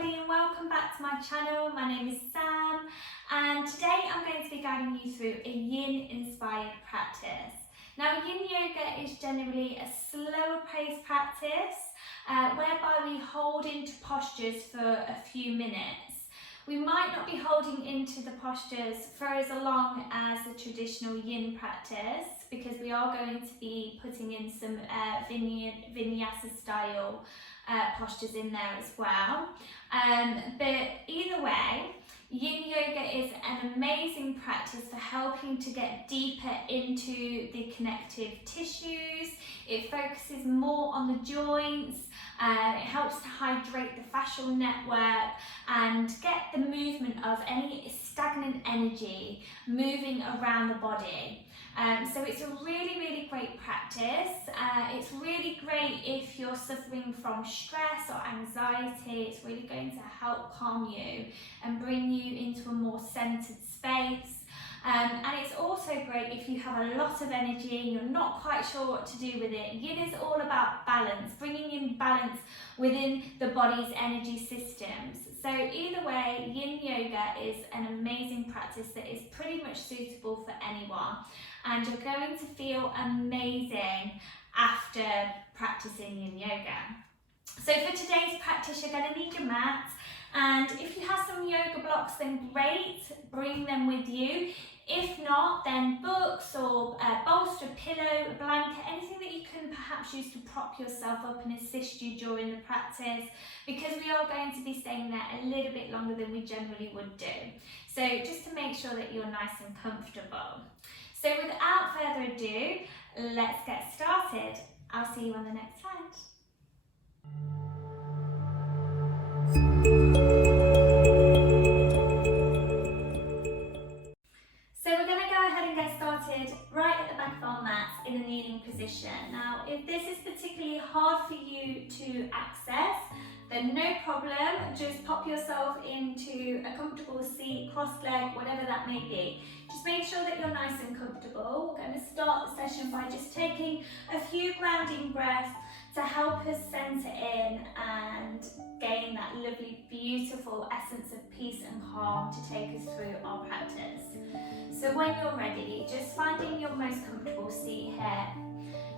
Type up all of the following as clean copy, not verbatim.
everybody and welcome back to my channel. My name is Sam and today I'm going to be guiding you through a yin inspired practice. Now yin yoga is generally a slower paced practice whereby we hold into postures for a few minutes. We might not be holding into the postures for as long as the traditional yin practice because we are going to be putting in some vinyasa style postures in there as well. But either way, yin yoga is an amazing practice for helping to get deeper into the connective tissues. It focuses more on the joints, it helps to hydrate the fascial network and get the movement of any stagnant energy moving around the body. So it's a really great practice. It's really great if you're suffering from stress or anxiety. It's really going to help calm you and bring you into a more centered space. And it's also great if you have a lot of energy and you're not quite sure what to do with it. Yin is all about balance, bringing in balance within the body's energy systems. So either way, yin yoga is an amazing practice that is pretty much suitable for anyone. And you're going to feel amazing after practicing yin yoga. So for today's practice, you're going to need your mat. And if you have some yoga blocks, then great, bring them with you. If not, then books or a bolster, pillow, a blanket, anything that you can perhaps use to prop yourself up and assist you during the practice, because we are going to be staying there a little bit longer than we generally would do. So just to make sure that you're nice and comfortable. So without further ado, let's get started. I'll see you on the next slide. So we're going to go ahead and get started right at the back of our mats in a kneeling position. Now, if this is particularly hard for you to access, then no problem, just pop yourself into a comfortable seat, cross-legged, whatever that may be. Just make sure that you're nice and comfortable. We're going to start the session by just taking a few grounding breaths to help us center in and gain that lovely, beautiful essence of peace and calm to take us through our practice. So when you're ready, just finding your most comfortable seat here,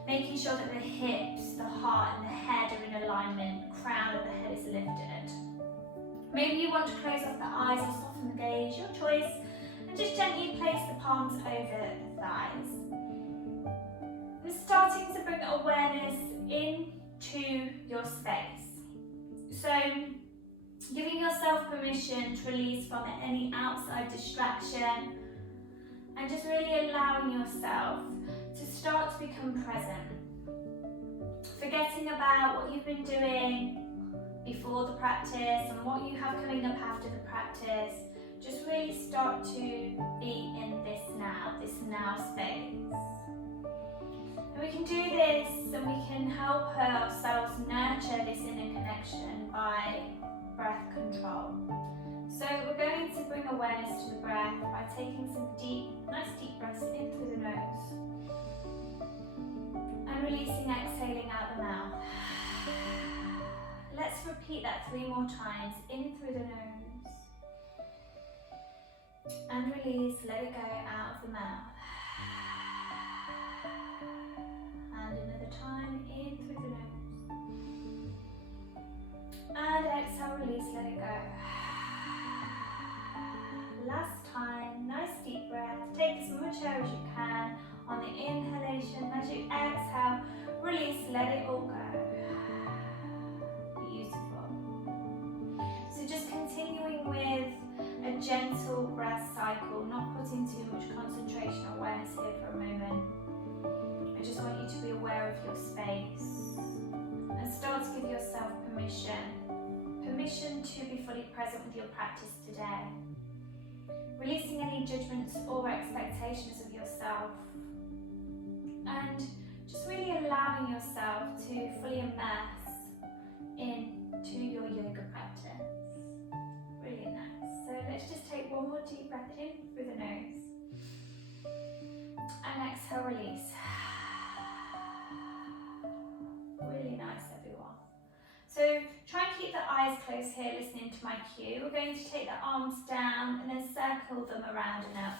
making sure that the hips, the heart and the head are in alignment, crown of the head is lifted. Maybe you want to close up the eyes or soften the gaze, your choice, and just gently place the palms over the thighs. And starting to bring awareness into your space. So giving yourself permission to release from any outside distraction and just really allowing yourself to start to become present. Forgetting about what you've been doing before the practice and what you have coming up after the practice. Just really start to be in this now space. And we can do this and we can help ourselves nurture this inner connection by breath control. So we're going to bring awareness to the breath by taking some nice deep breaths in through the nose and releasing, exhaling out the mouth. Let's repeat that 3 more times. In through the nose and release, let it go out of the mouth. And another time, in through the nose and exhale, release, let it go. Last time, nice deep breath. Take as much air as you can on the inhalation. As you exhale, release, let it all go. Beautiful. So just continuing with a gentle breath cycle, not putting too much concentration or awareness here for a moment. I just want you to be aware of your space and start to give yourself permission to be fully present with your practice today. Releasing any judgments or expectations of yourself and just really allowing yourself to fully immerse into your yoga practice. Really nice. So let's just take one more deep breath in through the nose and exhale, release. Really nice, everyone. So So try and keep the eyes closed here, listening to my cue. We're going to take the arms down and then circle them around and up.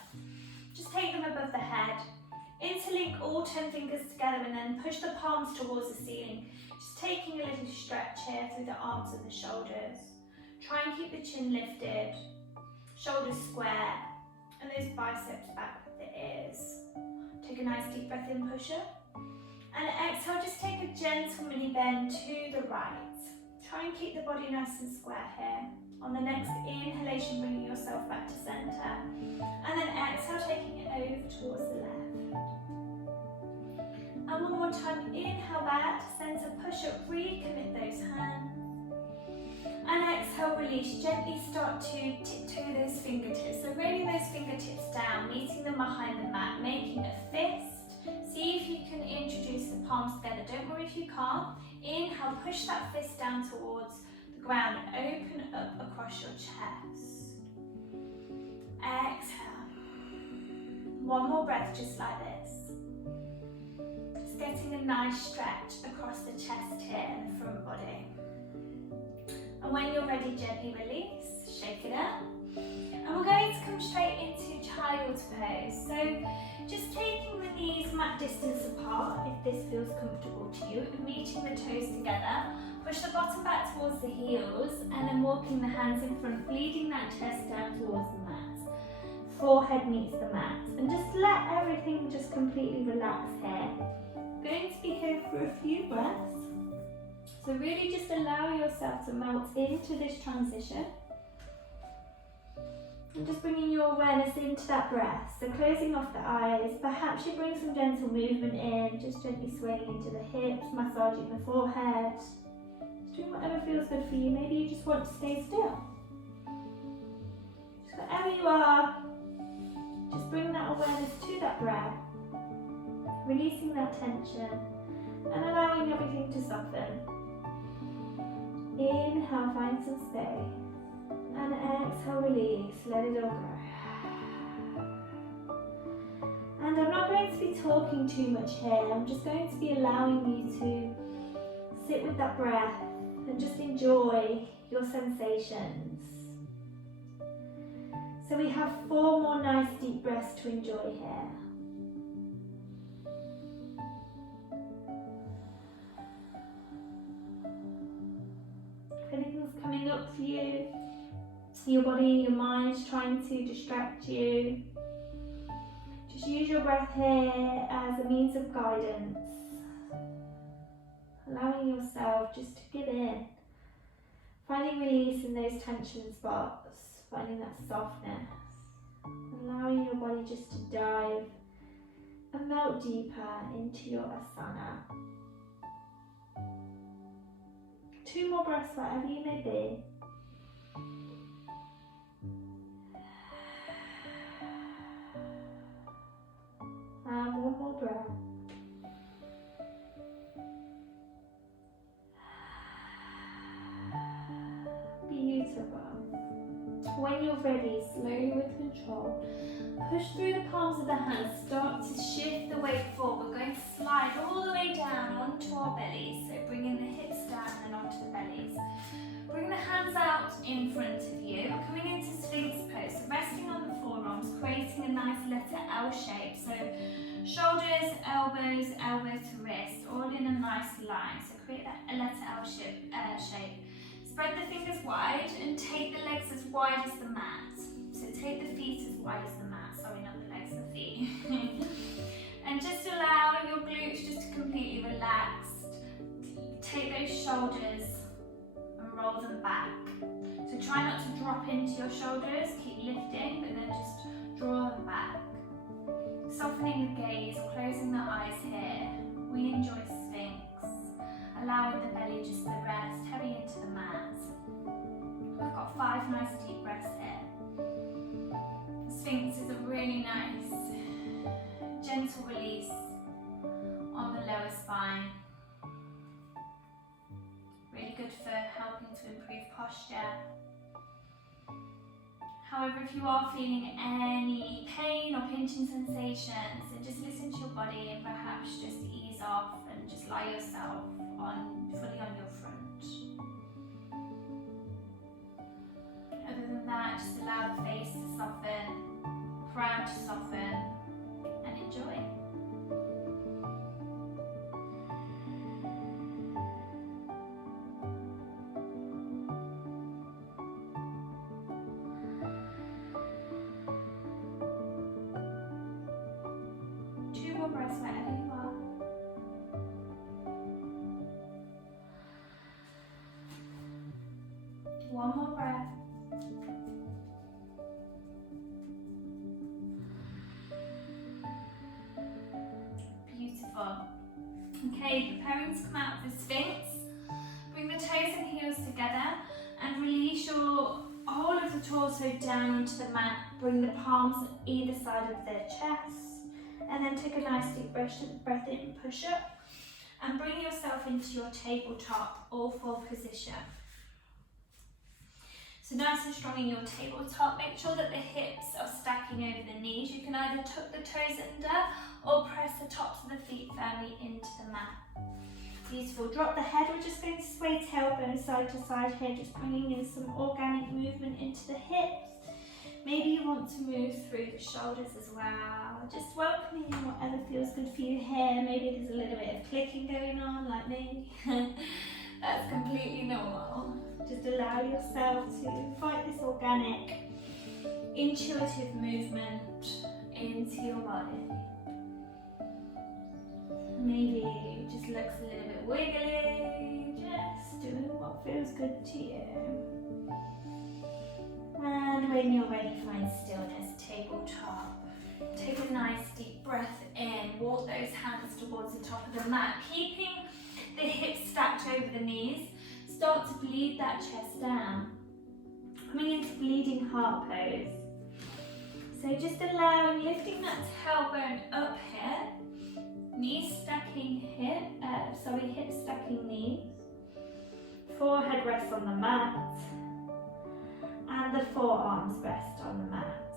Just take them above the head. Interlink all 10 fingers together and then push the palms towards the ceiling. Just taking a little stretch here through the arms and the shoulders. Try and keep the chin lifted, shoulders square, and those biceps back with the ears. Take a nice deep breath in, push up. And exhale, just take a gentle mini bend to the right. Try and keep the body nice and square here. On the next inhalation, bringing yourself back to center. And then exhale, taking it over towards the left. And one more time, inhale back to center, push up, recommit those hands. And exhale, release, gently start to tiptoe those fingertips. So rolling those fingertips down, meeting them behind the mat, making a fist. See if you can introduce the palms together. Don't worry if you can't. Inhale, push that fist down towards the ground and open up across your chest. Exhale. One more breath just like this. Just getting a nice stretch across the chest here and the front body. And when you're ready, gently release, shake it up. And we're going to come straight into child's pose. So just taking the knees mat distance apart, if this feels comfortable to you, and meeting the toes together. Push the bottom back towards the heels and then walking the hands in front, leading that chest down towards the mat. Forehead meets the mat. And just let everything just completely relax here. Going to be here for a few breaths. So really just allow yourself to melt into this transition. And just bringing your awareness into that breath. So closing off the eyes, perhaps you bring some gentle movement in, just gently swaying into the hips, massaging the forehead. Just doing whatever feels good for you. Maybe you just want to stay still. Just wherever you are, just bring that awareness to that breath, releasing that tension and allowing everything to soften. Inhale, find some space. And exhale, release, let it all go. And I'm not going to be talking too much here. I'm just going to be allowing you to sit with that breath and just enjoy your sensations. So we have 4 more nice deep breaths to enjoy here. If anything's coming up for you, your body, your mind is trying to distract you, just use your breath here as a means of guidance. Allowing yourself just to give in, finding release in those tension spots, finding that softness, allowing your body just to dive and melt deeper into your asana. 2 more breaths, wherever you may be. And 1 more breath. Beautiful. When you're ready, slowly with control, push through the palms of the hands, start to shift the weight forward. We're going to slide all the way down onto our bellies, so bringing the hips down and onto the bellies. Bring the hands out in front of you, coming into Sphinx pose, so resting on the forearms, creating a nice letter L shape. So shoulders, elbows, elbow to wrist, all in a nice line. So create that letter L shape. Spread the fingers wide and take the legs as wide as the mat. So take the feet as wide as the mat. Sorry, not the legs, the feet. And just allow your glutes just to completely relax. Take those shoulders and roll them back. So try not to drop into your shoulders, keep lifting, but then just draw them back. Softening the gaze, closing the eyes here. We enjoy Sphinx. Allowing the belly just to rest, heavy into the mat. We've got 5 nice deep breaths here. Sphinx is a really nice, gentle release on the lower spine. Really good for helping to improve posture. However, if you are feeling any pain or pinching sensations, then just listen to your body and perhaps just ease off and just lie yourself fully on your front. allow to soften and enjoy. Two more breaths wherever you are. One more breath. Beautiful. Okay, preparing to come out of the Sphinx. Bring the toes and heels together and release your whole of the torso down onto the mat. Bring the palms either side of the chest and then take a nice deep breath in, push up and bring yourself into your tabletop all four position. So nice and strong in your tabletop. Make sure that the hips are stacking over the knees. You can either tuck the toes under or press the tops of the feet firmly into the mat. Beautiful. Drop the head. We're just going to sway tailbone side to side here, just bringing in some organic movement into the hips. Maybe you want to move through the shoulders as well. Just welcoming in whatever feels good for you here. Maybe there's a little bit of clicking going on, like me. That's completely normal. Just allow yourself to invite this organic, intuitive movement into your body. Maybe it just looks a little bit wiggly, just doing what feels good to you. And when you're ready, find stillness, tabletop. Take a nice deep breath in, walk those hands towards the top of the mat, keeping the hips stacked over the knees. Start to bleed that chest down. Coming into bleeding heart pose. So just allowing, lifting that tailbone up here. Knees stacking hips stacking knees. Forehead rests on the mat. And the forearms rest on the mat.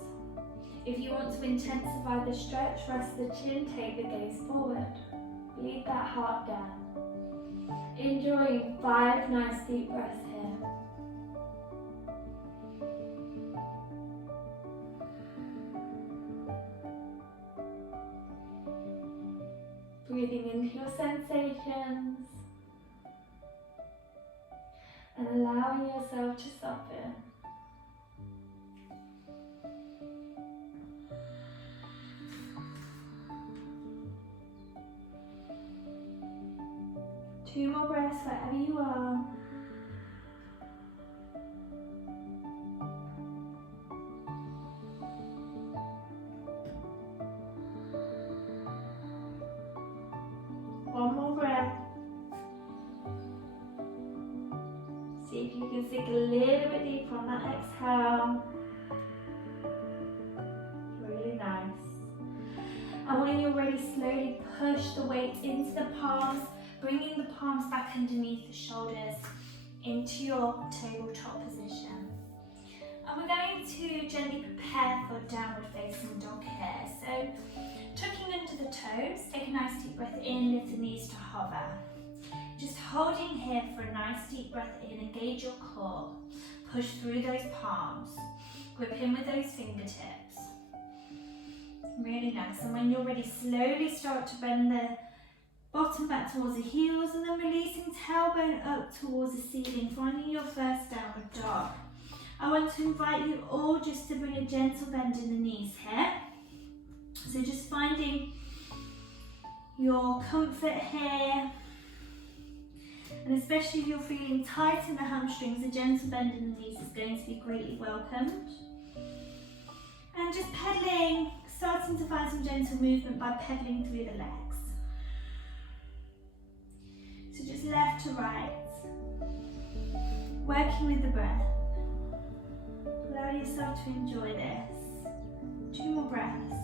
If you want to intensify the stretch, rest the chin, take the gaze forward. Bleed that heart down. Enjoying 5 nice deep breaths here. Breathing into your sensations and allowing yourself to soften. Two more breaths wherever you are. One more breath. See if you can sink a little bit deeper on that exhale. Really nice. And when you're ready, slowly push the weight into the palms, bringing the palms back underneath the shoulders into your tabletop position. And we're going to gently prepare for downward facing dog here. So tucking under the toes, take a nice deep breath in, lift the knees to hover. Just holding here for a nice deep breath in, engage your core. Push through those palms, grip in with those fingertips. Really nice. And when you're ready, slowly start to bend the bottom back towards the heels and then releasing tailbone up towards the ceiling, finding your first downward dog. I want to invite you all just to bring a gentle bend in the knees here. So just finding your comfort here. And especially if you're feeling tight in the hamstrings, a gentle bend in the knees is going to be greatly welcomed. And just pedaling, starting to find some gentle movement by pedaling through the legs. So just left to right, working with the breath. Allow yourself to enjoy this. 2 more breaths.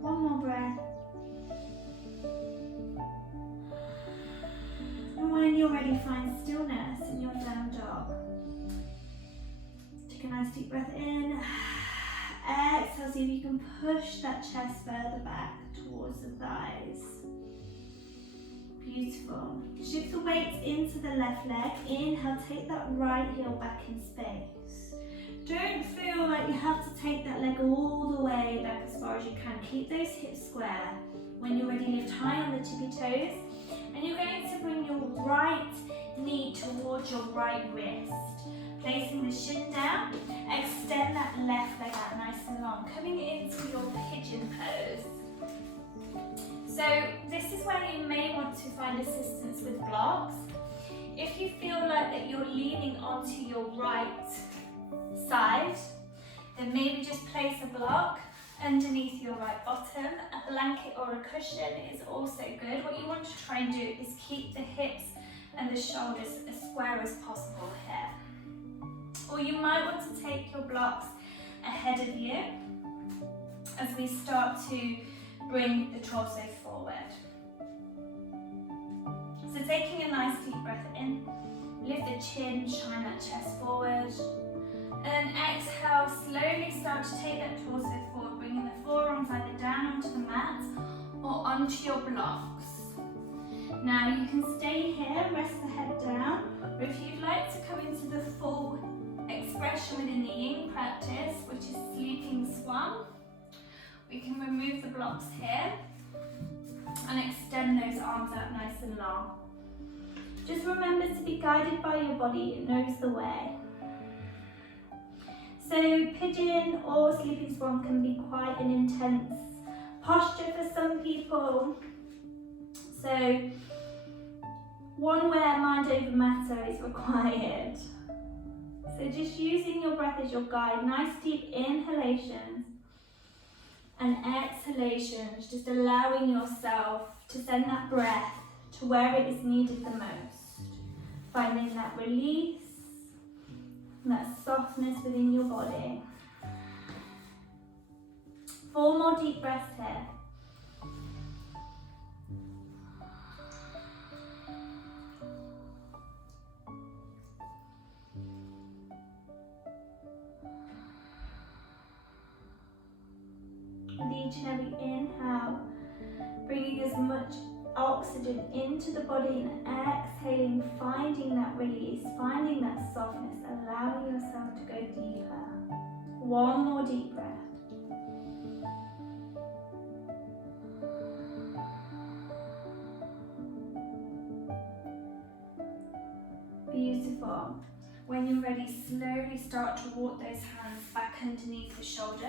One more breath. And when you're ready, find stillness in your down dog. Take a nice deep breath in. Exhale, see if you can push that chest further back towards the thighs. Beautiful. Shift the weight into the left leg. Inhale, take that right heel back in space. Don't feel like you have to take that leg all the way back as far as you can. Keep those hips square. When you're ready, lift high on the tippy toes. And you're going to bring your right knee towards your right wrist. Placing the shin down, extend that left leg out nice and long, coming into your pigeon pose. So this is where you may want to find assistance with blocks. If you feel like that you're leaning onto your right side, then maybe just place a block underneath your right bottom. A blanket or a cushion is also good. What you want to try and do is keep the hips and the shoulders as square as possible here. Or you might want to take your blocks ahead of you as we start to bring the torso forward. So taking a nice deep breath in, lift the chin, shine that chest forward. And exhale, slowly start to take that torso forward, bringing the forearms either down onto the mat or onto your blocks. Now you can stay here, rest the head down, or if you'd like to come into the full expression within the Yin practice, which is sleeping swan, we can remove the blocks here and extend those arms out nice and long. Just remember to be guided by your body, it knows the way. So pigeon or sleeping swan can be quite an intense posture for some people. So one where mind over matter is required. So just using your breath as your guide, nice deep inhalations and exhalations, just allowing yourself to send that breath to where it is needed the most. Finding that release and that softness within your body. 4 more deep breaths here. With each and every inhale, bringing as much oxygen into the body and exhaling, finding that release, finding that softness, allowing yourself to go deeper. 1 more deep breath. Beautiful. When you're ready, slowly start to walk those hands back underneath the shoulders.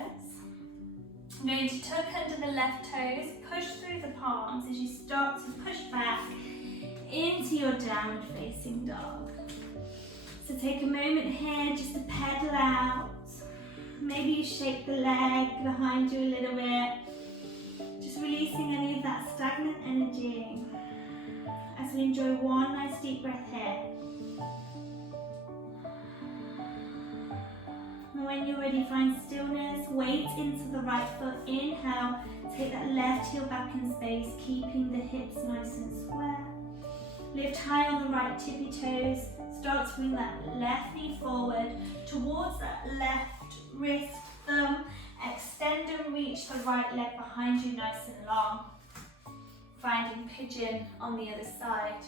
I'm going to tuck under the left toes, push through the palms as you start to push back into your downward facing dog. So take a moment here just to pedal out. Maybe you shake the leg behind you a little bit. Just releasing any of that stagnant energy. As we enjoy 1 nice deep breath here. And when you're ready, find stillness, weight into the right foot, inhale, take that left heel back in space, keeping the hips nice and square. Lift high on the right tippy toes, start to bring that left knee forward towards that left wrist, thumb, extend and reach the right leg behind you nice and long. Finding pigeon on the other side,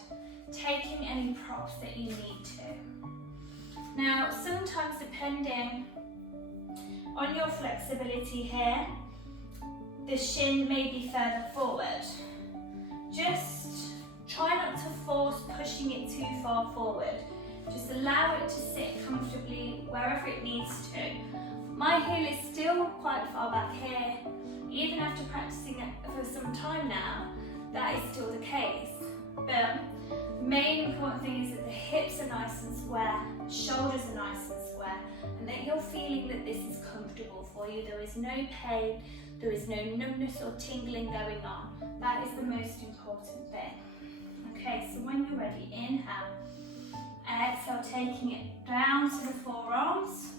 taking any props that you need to. Now, sometimes depending on your flexibility here, the shin may be further forward. Just try not to force pushing it too far forward. Just allow it to sit comfortably wherever it needs to. My heel is still quite far back here. Even after practicing it for some time now, that is still the case. But the main important thing is that the hips are nice and square, shoulders are nice and square, and that you're feeling that this is comfortable for you. There is no pain, there is no numbness or tingling going on. That is the most important thing. Okay, so when you're ready, inhale. Exhale, taking it down to the forearms,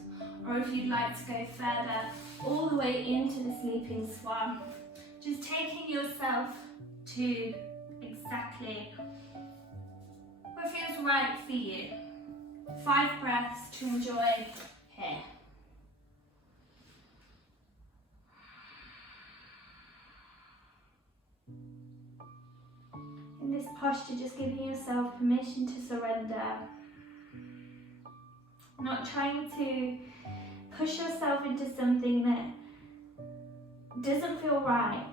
or if you'd like to go further, all the way into the sleeping swan. Just taking yourself to exactly what feels right for you. 5 breaths to enjoy here. In this posture, just giving yourself permission to surrender. Not trying to push yourself into something that doesn't feel right.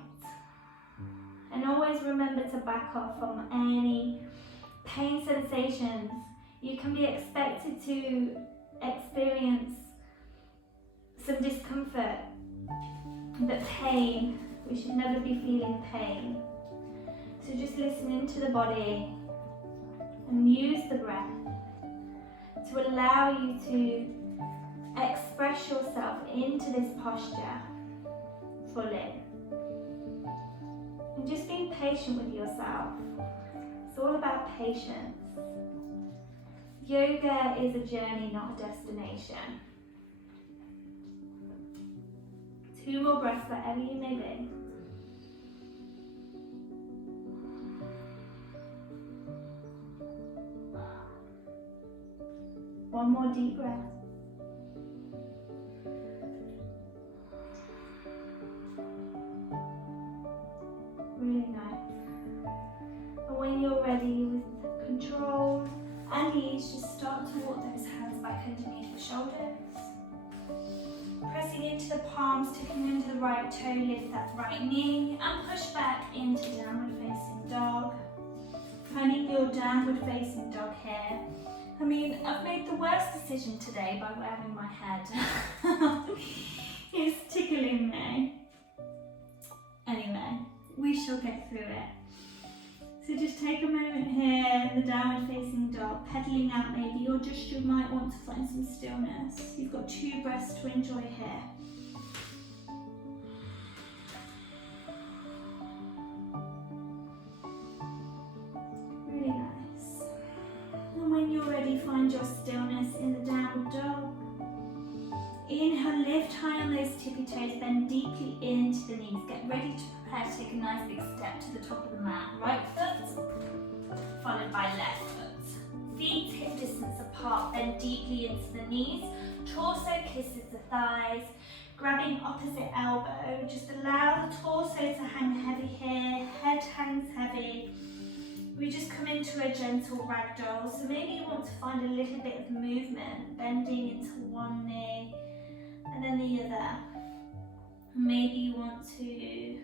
And always remember to back off from any pain sensations. You can be expected to experience some discomfort, but pain, we should never be feeling pain. So just listen into the body and use the breath to allow you to express yourself into this posture fully. And just being patient with yourself. It's all about patience. Yoga is a journey, not a destination. 2 more breaths, wherever you may be. One more deep breath. Really nice. And when you're ready, with control and ease, just start to walk those hands back underneath the shoulders. Pressing into the palms, tucking into the right toe, lift that right knee and push back into downward facing dog. Finding your downward facing dog here. I mean, I've made the worst decision today by wearing my head. It's tickling me. Anyway, we shall get through it. So just take a moment here in the downward facing dog, pedaling out maybe, or just you might want to find some stillness. You've got 2 breaths to enjoy here. Really nice. And when you're ready, find your stillness in the downward dog. Inhale, lift high on those tippy toes, bend deeply into the knees. Get ready to prepare to take a nice big step to the top of the mat. Right foot, followed by left foot. Feet hip distance apart, bend deeply into the knees. Torso kisses the thighs, grabbing opposite elbow. Just allow the torso to hang heavy here, head hangs heavy. We just come into a gentle ragdoll. So maybe you want to find a little bit of movement, bending into one knee and then the other. Maybe you want to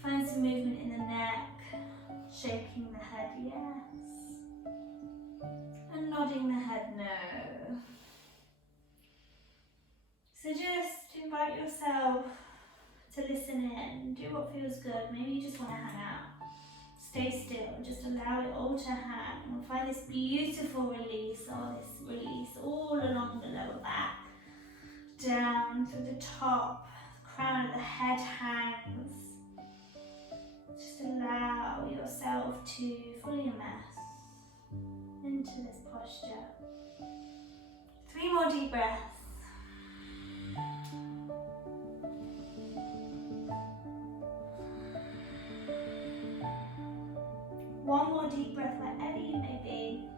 find some movement in the neck, shaking the head yes, and nodding the head no. So just invite yourself to listen in, do what feels good. Maybe you just want to hang out, stay still, just allow it all to hang. And find this beautiful release, all along the lower back, down through the top, the crown of the head hangs. Just allow yourself to fully immerse into this posture. 3 more deep breaths. One more deep breath wherever you may be.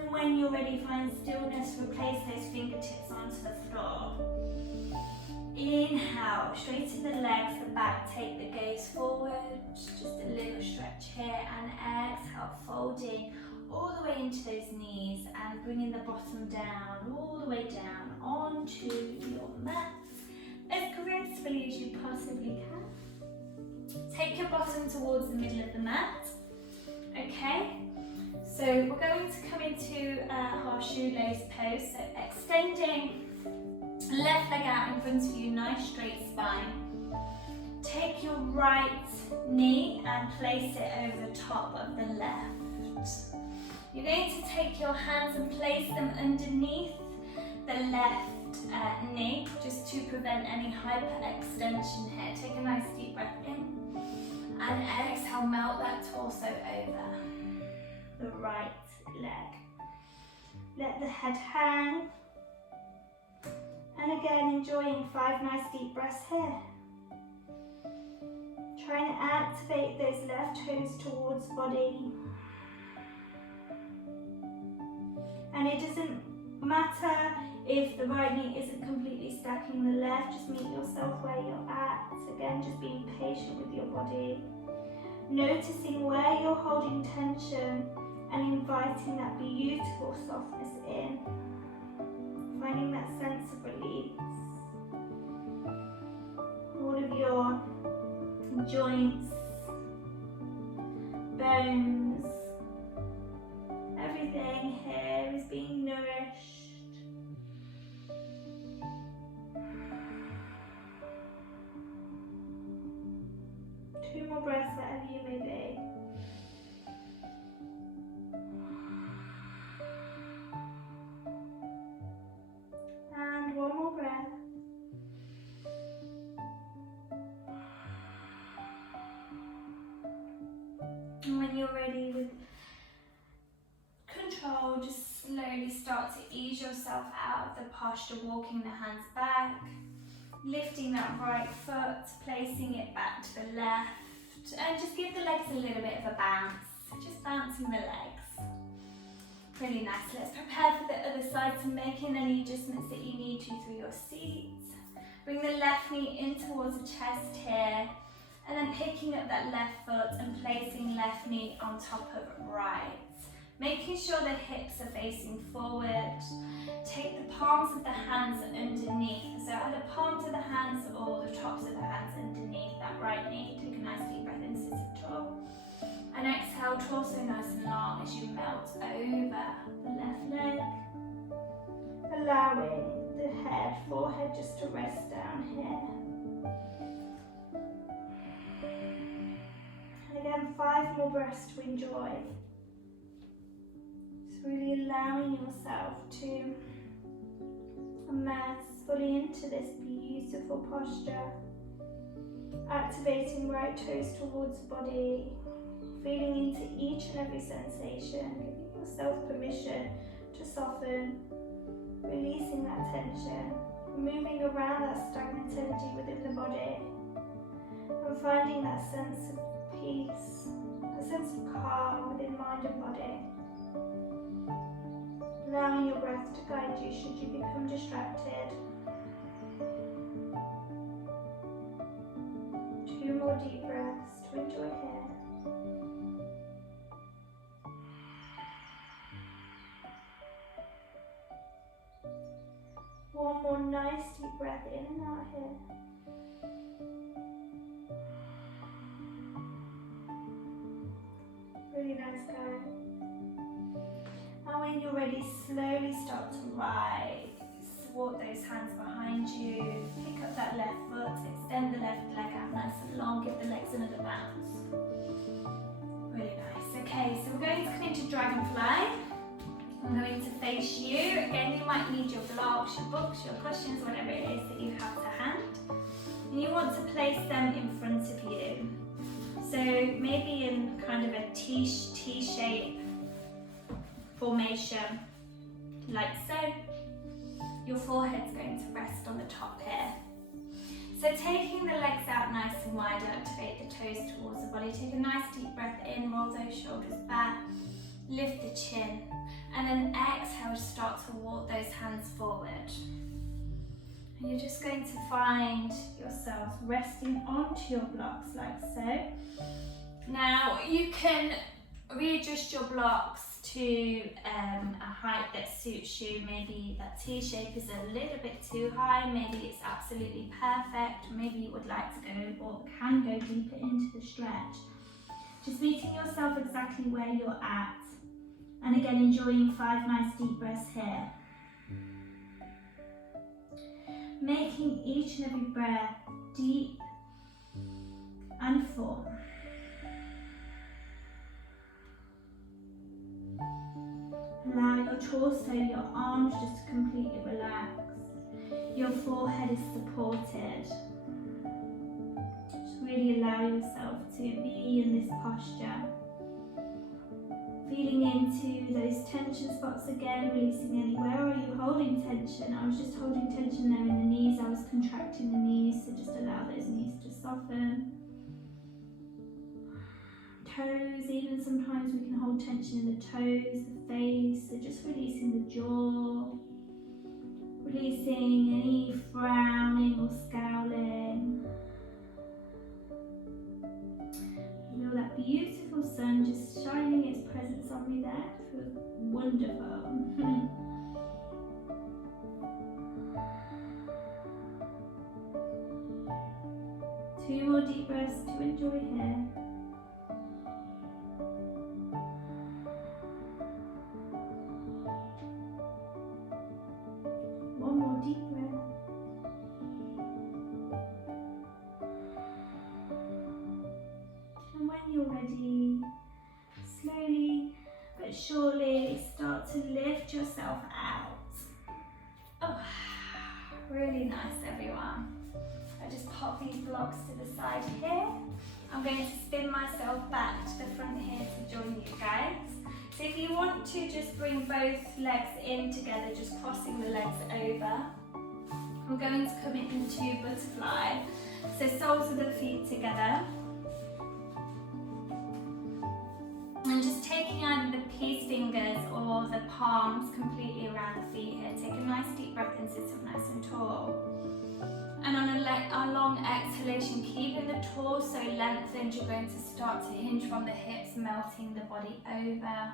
And when you're ready, find stillness, replace those fingertips onto the floor. Inhale, straighten the legs, the back, take the gaze forward, just a little stretch here, and exhale, folding all the way into those knees and bringing the bottom down, all the way down onto your mat as gracefully as you possibly can. Take your bottom towards the middle of the mat, okay? So we're going to come into our shoelace pose, so extending left leg out in front of you, nice straight spine. Take your right knee and place it over top of the left. You're going to take your hands and place them underneath the left knee, just to prevent any hyperextension here. Take a nice deep breath in and exhale, melt that torso over the right leg. Let the head hang. And again, enjoying 5 nice deep breaths here. Trying to activate those left toes towards body. And it doesn't matter if the right knee isn't completely stacking the left, just meet yourself where you're at. Again, just being patient with your body. Noticing where you're holding tension and inviting that beautiful softness in. Finding that sense of release. All of your joints, bones, everything here is being nourished. Two more breaths, wherever you may be. And one more breath. And when you're ready with control, just slowly start to ease yourself out of the posture, walking the hands back, lifting that right foot, placing it back to the left, and just give the legs a little bit of a bounce, just bouncing the legs. Really nice. Let's prepare for the other side, so making any adjustments that you need to through your seat. Bring the left knee in towards the chest here, and then picking up that left foot and placing left knee on top of right. Making sure the hips are facing forward. Take the palms of the hands underneath. So either palms of the hands or the tops of the hands underneath that right knee. Take a nice deep breath in, sit up tall. And exhale, torso nice and long as you melt over the left leg. Allowing the head, forehead just to rest down here. And again, 5 more breaths to enjoy. So really allowing yourself to immerse fully into this beautiful posture. Activating right toes towards the body. Feeling into each and every sensation. Giving yourself permission to soften. Releasing that tension. Moving around that stagnant energy within the body. And finding that sense of peace. A sense of calm within mind and body. Allowing your breath to guide you should you become distracted. 2 more deep breaths to enjoy here. One more nice deep breath in and out here. Really nice, guys. And when you're ready, slowly start to rise. Walk those hands behind you. Pick up that left foot. Extend the left leg out nice and long. Give the legs another bounce. Really nice. Okay, so we're going to come into dragonfly. I'm going to face you. Again, you might need your blocks, your books, your cushions, whatever it is that you have to hand. And you want to place them in front of you. So maybe in kind of a T-shape formation, like so. Your forehead's going to rest on the top here. So taking the legs out nice and wide, activate the toes towards the body. Take a nice deep breath in, roll those shoulders back, lift the chin, and then exhale to start to walk those hands forward. And you're just going to find yourselves resting onto your blocks like so. Now you can readjust your blocks to a height that suits you. Maybe that T-shape is a little bit too high, maybe it's absolutely perfect, maybe you would like to go or can go deeper into the stretch. Just meeting yourself exactly where you're at, and again enjoying 5 nice deep breaths here. Making each and every breath deep and full. Allow your torso, your arms just to completely relax. Your forehead is supported. Just really allow yourself to be in this posture. Feeling into those tension spots again, releasing any. Where are you holding tension? I was just holding tension there in the knees. I was contracting the knees, so just allow those knees to soften. Toes, even sometimes we can hold tension in the toes, the face, so just releasing the jaw, releasing any frowning or scowling. Feel that beautiful sun just shining its presence on me there. It feels wonderful. Two more deep breaths to enjoy here. One more deep breath. And when you're ready, slowly but surely start to lift yourself out. Oh, really nice, everyone. I just pop these blocks to the side here. I'm going to spin myself back to the front here to join you guys. So if you want to just bring both legs in together, just crossing the legs over. We're going to come into butterfly. So soles of the feet together. And just taking either the peace fingers or the palms completely around the feet here. Take a nice deep breath in, sit up nice and tall. And on a long exhalation, keeping the torso lengthened, you're going to start to hinge from the hips, melting the body over.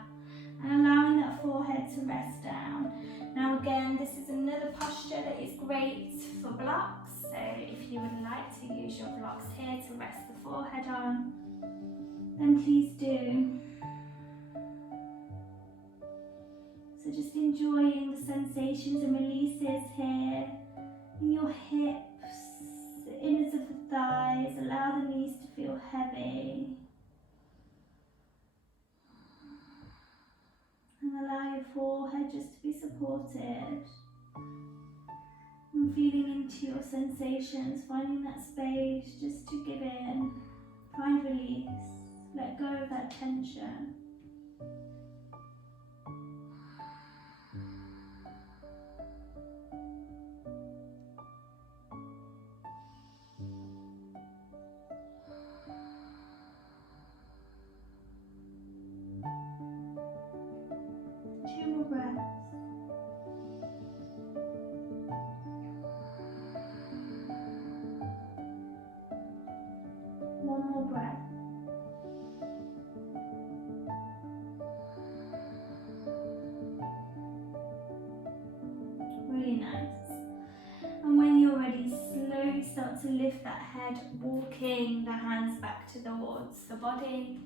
And allowing that forehead to rest down. Now again, this is another posture that is great for blocks. So if you would like to use your blocks here to rest the forehead on, then please do. So just enjoying the sensations and releases here in your hips, the inners of the thighs. Allow the knees to feel heavy. And allow your forehead just to be supported. And feeling into your sensations, finding that space just to give in, find release, let go of that tension. Two more breaths. One more breath. Really nice. And when you're ready, slowly start to lift that head, walking the hands back towards the body.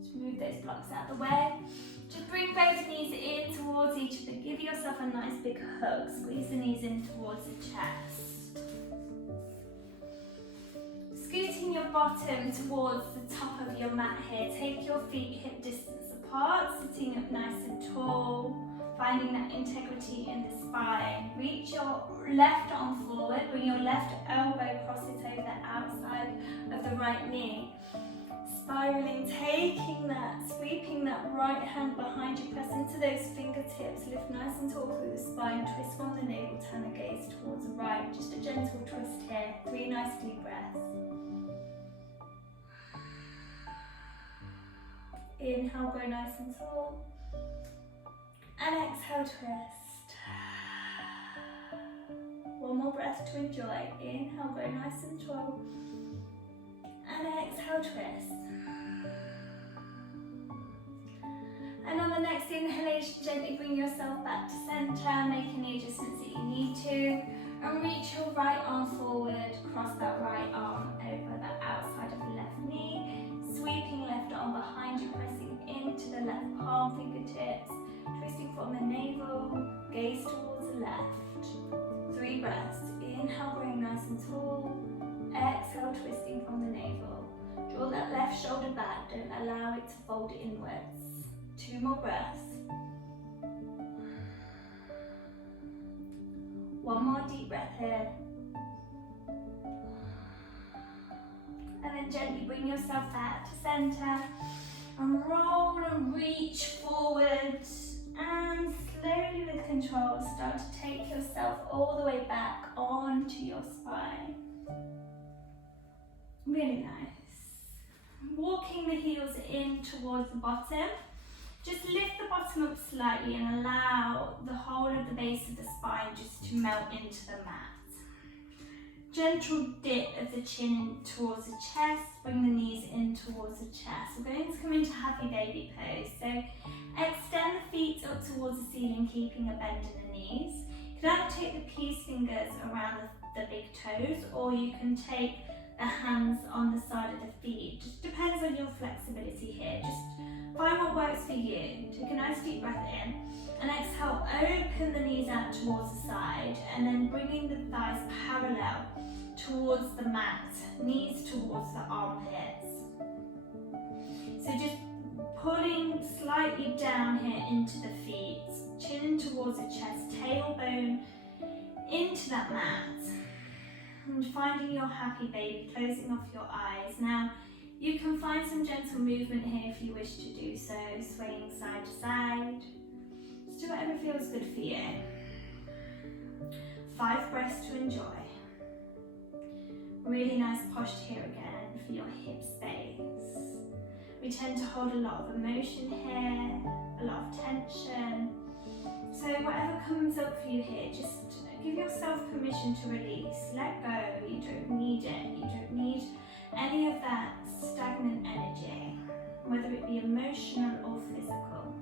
Just move those blocks out of the way. Just bring both knees in towards each other. Give yourself a nice big hug. Squeeze the knees in towards the chest. Scooting your bottom towards the top of your mat here. Take your feet hip distance apart, sitting up nice and tall. Finding that integrity in the spine. Reach your left arm forward. Bring your left elbow, cross it over the outside of the right knee. Spiraling, taking that, sweeping that right hand behind you, press into those fingertips, lift nice and tall through the spine, twist from the navel, turn the gaze towards the right, just a gentle twist here, 3 nice deep breaths. Inhale, grow nice and tall, and exhale, twist. One more breath to enjoy, inhale, grow nice and tall, and exhale, twist. And on the next inhalation, gently bring yourself back to center, make any adjustments that you need to, and reach your right arm forward, cross that right arm over the outside of the left knee, sweeping left arm behind you, pressing into the left palm, fingertips, twisting from the navel, gaze towards the left. 3 breaths, inhale, growing nice and tall, exhale, twisting from the navel. Draw that left shoulder back, don't allow it to fold inwards. 2 more breaths. 1 more deep breath here. And then gently bring yourself back to center and roll and reach forward, and slowly with control start to take yourself all the way back onto your spine. Really nice. Walking the heels in towards the bottom. Just lift the bottom up slightly and allow the whole of the base of the spine just to melt into the mat. gentle dip of the chin towards the chest, bring the knees in towards the chest. We're going to come into happy baby pose. So extend the feet up towards the ceiling, keeping a bend in the knees. You can either take the peace fingers around the big toes, or you can take the hands on the side of the feet. Just depends on your flexibility here. Just find what works for you. Take a nice deep breath in, and exhale, open the knees out towards the side, and then bringing the thighs parallel towards the mat, knees towards the armpits. So just pulling slightly down here into the feet, chin towards the chest, tailbone into that mat, and finding your happy baby, closing off your eyes. Now, you can find some gentle movement here if you wish to do so, swaying side to side. Just do whatever feels good for you. 5 breaths to enjoy. Really nice posture here again for your hip space. We tend to hold a lot of emotion here, a lot of tension. So whatever comes up for you here, just give yourself permission to release. Let go. You don't need it. You don't need any of that stagnant energy, whether it be emotional or physical.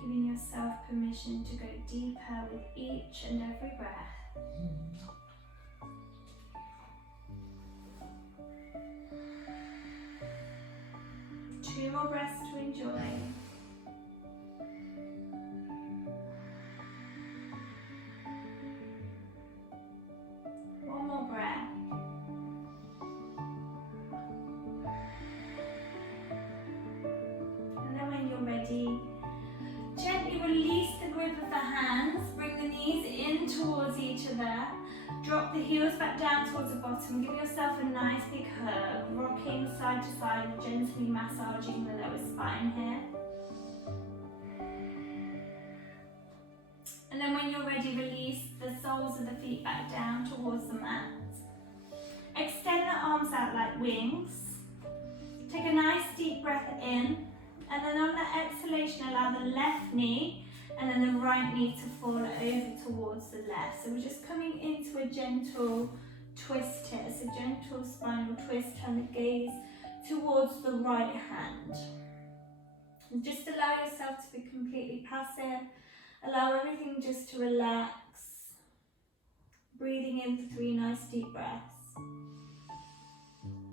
Giving yourself permission to go deeper with each and every breath. Two more breaths to enjoy. One more breath. And then when you're ready, gently release the grip of the hands, bring the knees in towards each other, drop the heels back down towards the bottom, give yourself a nice big hug, rocking side to side, gently massaging the lower spine here. And then when you're ready, release the soles of the feet back down towards the mat. Extend the arms out like wings. Take a nice deep breath in, and then on the exhalation, allow the left knee and then the right knee to fall over towards the left. So we're just coming into a gentle twist here. So gentle spinal twist, turn the gaze towards the right hand. And just allow yourself to be completely passive. Allow everything just to relax. Breathing in for 3 nice deep breaths.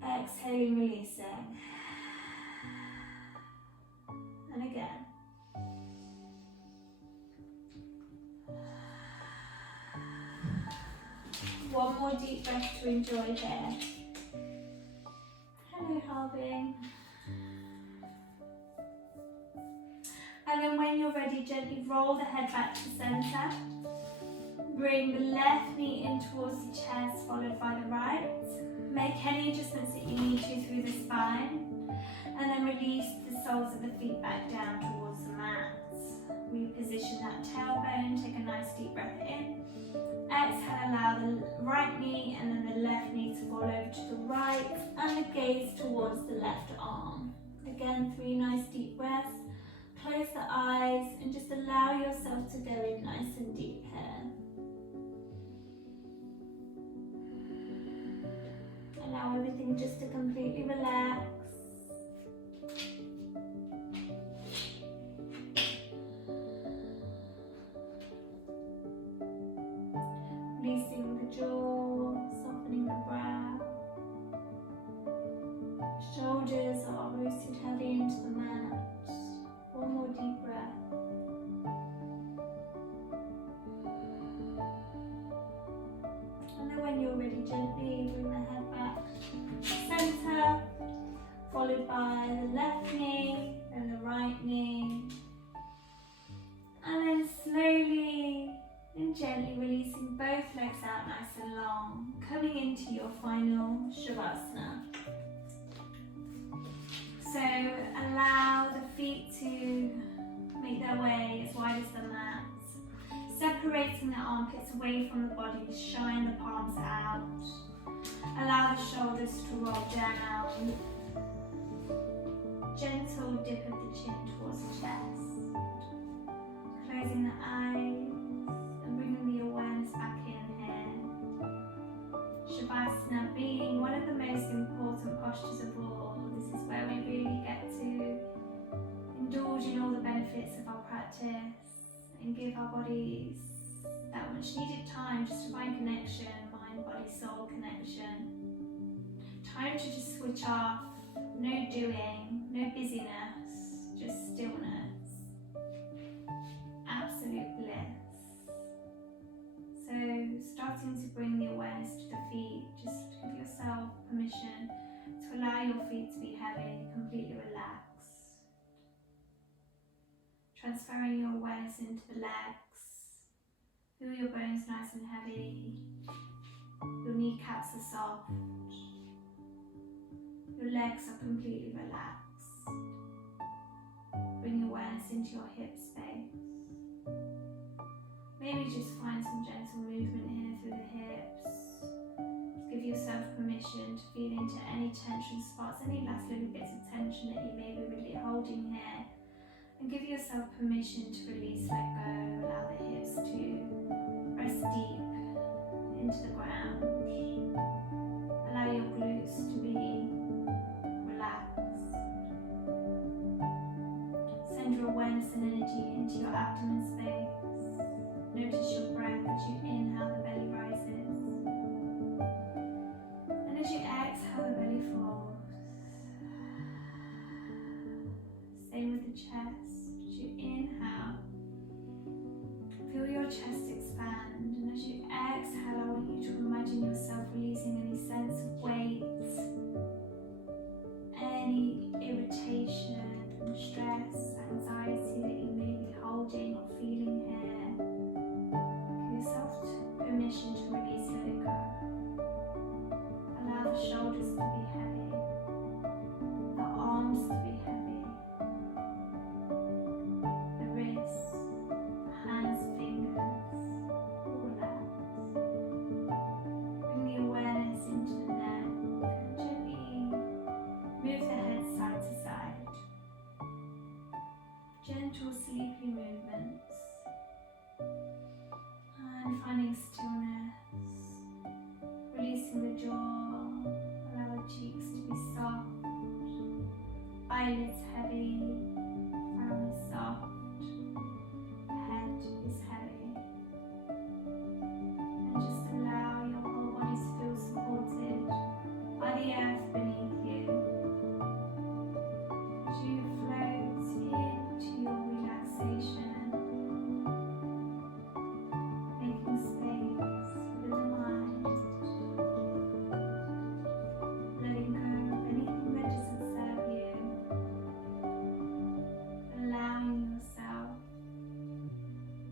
Exhaling, releasing. And again. One more deep breath to enjoy here. Hello, Harvey. And then when you're ready, gently roll the head back to center. Bring the left knee in towards the chest, followed by the right. Make any adjustments that you need to through the spine. And then release the soles of the feet back down towards the mat. Reposition that tailbone, take a nice deep breath in. Exhale, allow the right knee and then the left knee to fall over to the right and the gaze towards the left arm. Again, 3 nice deep breaths. Close the eyes and just allow yourself to go in nice and deep here. Allow everything just to completely relax. Releasing the jaw, softening the brow. Shoulders are rooted heavy into the mat. One more deep breath. And then when you're ready, gently bring the head back center, followed by the left knee and the right knee. And then slowly and gently releasing both legs out nice and long, coming into your final Shavasana. So allow the feet to make their way as wide as the mat, separating the armpits away from the body, shine the palms out. Allow the shoulders to roll down. gentle dip of the chin towards the chest. Closing the eyes and bringing the awareness back in here. Shavasana being one of the most important postures of all. This is where we really get to indulge in all the benefits of our practice and give our bodies that much needed time just to find connection, mind, body, soul connection. Time to just switch off, no doing, no busyness, just stillness. Absolute bliss. So starting to bring the awareness to the feet, just give yourself permission to allow your feet to be heavy, completely relaxed. Transferring your awareness into the legs. Feel your bones nice and heavy. Your kneecaps are soft. Your legs are completely relaxed. Bring awareness into your hip space. Maybe just find some gentle movement here through the hips. Just give yourself permission to feel into any tension spots, any last little bits of tension that you may be really holding here. And give yourself permission to release, let go, allow the hips to press deep into the ground. Allow your glutes to be relaxed. Send your awareness and energy into your abdomen space. Notice your breath as you inhale, the belly rises. And as you exhale, the belly falls. Same with the chest. As you inhale, feel your chest expand. And as you exhale, I want you to imagine yourself releasing any sense of weight, any irritation, stress, anxiety that you may be holding or feeling here. Give yourself permission to release, let it go. Allow the shoulders to be heavy, the arms to be heavy, the wrists, the hands, fingers, all relaxed. Bring the awareness into the neck and gently move the head side to side. Gentle sleepy movements. And finding stillness. Releasing the jaw. Allow the cheeks to be soft. Eyelids heavy. Frown is soft. Head is heavy. And just allow your whole body to feel supported by the earth beneath you. As you float into your relaxation, making space for the divine, letting go of anything that doesn't serve you, allowing yourself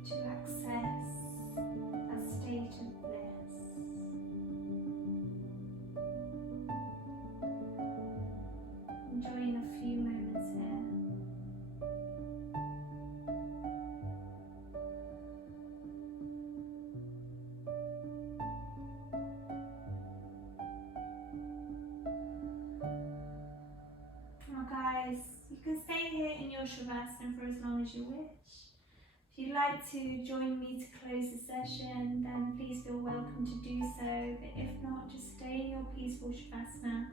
to access a state of bliss. Enjoying a few moments here. Now guys, you can stay here in your Shavasana for as long as you wish. If you'd like to join me to close the session, then please feel welcome to do so. But if not, just stay in your peaceful Shavasana.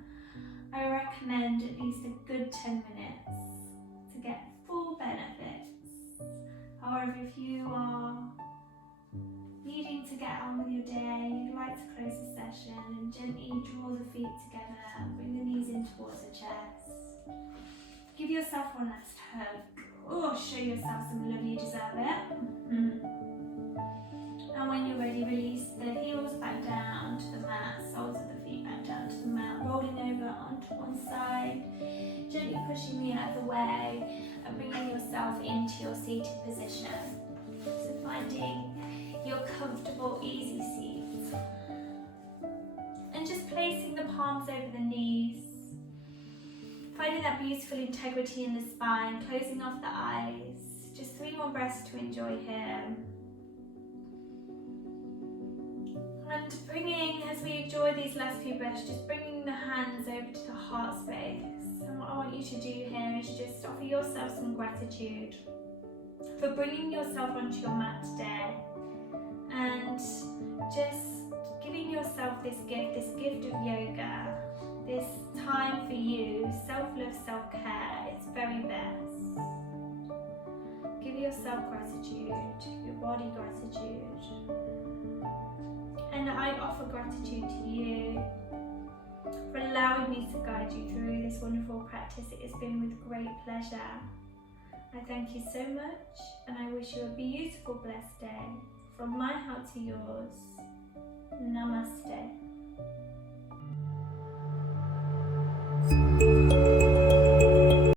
I recommend at least a good 10 minutes to get full benefits. However, if you are needing to get on with your day, you'd like to close the session and gently draw the feet together and bring the knees in towards the chest. Give yourself one last hug. Oh, show yourself some love, you deserve it. And when you're ready, release the heels back down to the mat, soles of the feet back down to the mat, rolling over onto one side, gently pushing the other way and bringing yourself into your seated position. So finding your comfortable, easy seat. And just placing the palms over the knees, finding that beautiful integrity in the spine, closing off the eyes. Just 3 more breaths to enjoy here. And bringing, as we enjoy these last few breaths, just bringing the hands over to the heart space. So what I want you to do here is just offer yourself some gratitude for bringing yourself onto your mat today, and just giving yourself this gift of yoga, this time for you, self-love, self-care, its very best. Give yourself gratitude, your body gratitude. And I offer gratitude to you for allowing me to guide you through this wonderful practice. It has been with great pleasure. I thank you so much, and I wish you a beautiful, blessed day. From my heart to yours, Namaste.